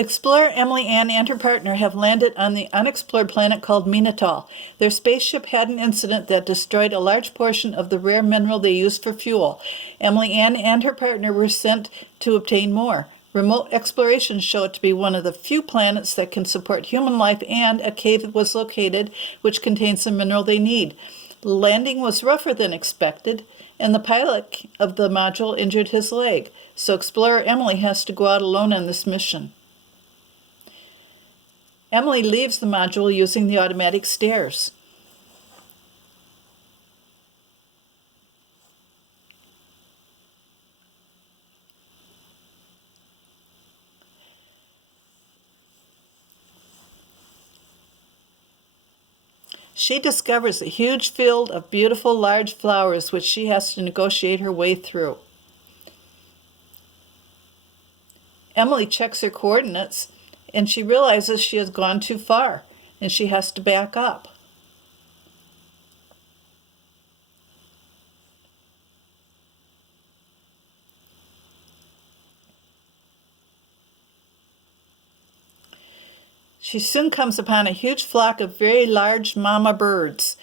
Explorer Emily Ann and her partner have landed on the unexplored planet called Minotaur. Their spaceship had an incident that destroyed a large portion of the rare mineral they used for fuel. Emily Ann and her partner were sent to obtain more. Remote explorations show it to be one of the few planets that can support human life, and a cave was located which contains the mineral they need. The landing was rougher than expected, and the pilot of the module injured his leg, so Explorer Emily has to go out alone on this mission. Emily leaves the module using the automatic stairs. She discovers a huge field of beautiful large flowers which she has to negotiate her way through. Emily checks her coordinates and she realizes she has gone too far and she has to back up. She soon comes upon a huge flock of very large mama birds.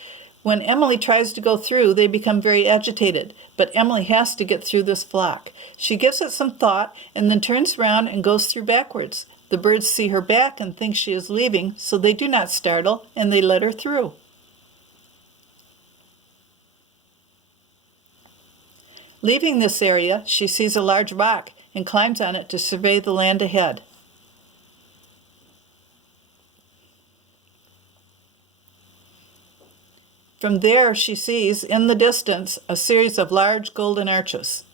When Emily tries to go through, they become very agitated, but Emily has to get through this flock. She gives it some thought and then turns around and goes through backwards. The birds see her back and think she is leaving, so they do not startle and they let her through. Leaving this area, she sees a large rock and climbs on it to survey the land ahead. From there, she sees, in the distance, a series of large golden arches.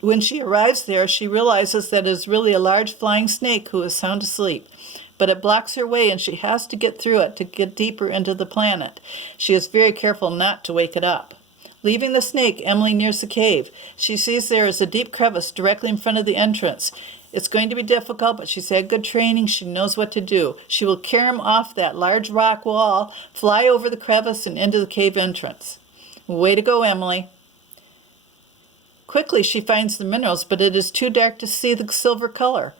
When she arrives there, she realizes that it is really a large flying snake who is sound asleep, but it blocks her way and she has to get through it to get deeper into the planet. She is very careful not to wake it up. Leaving the snake, Emily nears the cave. She sees there is a deep crevice directly in front of the entrance. It's going to be difficult, but she's had good training. She knows what to do. She will carry him off that large rock wall, fly over the crevice, and into the cave entrance. Way to go, Emily. Quickly, she finds the minerals, but it is too dark to see the silver color.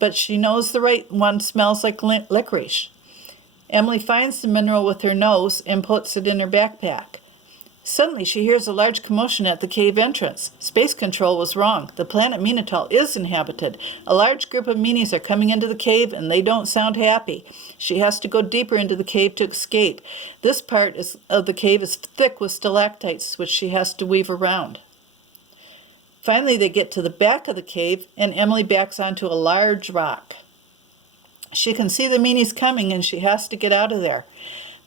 But she knows the right one smells like licorice. Emily finds the mineral with her nose and puts it in her backpack. Suddenly, she hears a large commotion at the cave entrance. Space Control was wrong. The planet Minotaur is inhabited. A large group of meanies are coming into the cave, and they don't sound happy. She has to go deeper into the cave to escape. This part of the cave is thick with stalactites, which she has to weave around. Finally, they get to the back of the cave, and Emily backs onto a large rock. She can see the meanies coming, and she has to get out of there.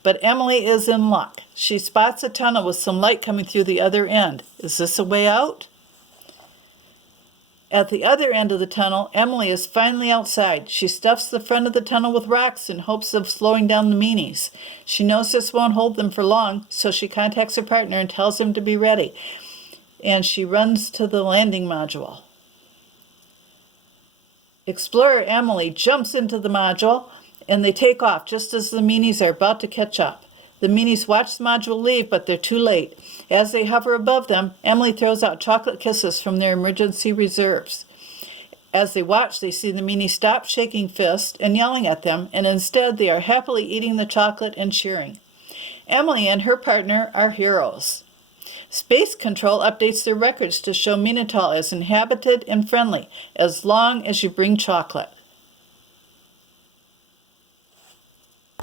But Emily is in luck. She spots a tunnel with some light coming through the other end. Is this a way out? At the other end of the tunnel, Emily is finally outside. She stuffs the front of the tunnel with rocks in hopes of slowing down the meanies. She knows this won't hold them for long, so she contacts her partner and tells him to be ready. And she runs to the landing module. Explorer Emily jumps into the module, and they take off just as the meanies are about to catch up. The meanies watch the module leave, but they're too late. As they hover above them, Emily throws out chocolate kisses from their emergency reserves. As they watch, they see the meanies stop shaking fists and yelling at them, and instead they are happily eating the chocolate and cheering. Emily and her partner are heroes. Space Control updates their records to show Minotaur as inhabited and friendly, as long as you bring chocolate.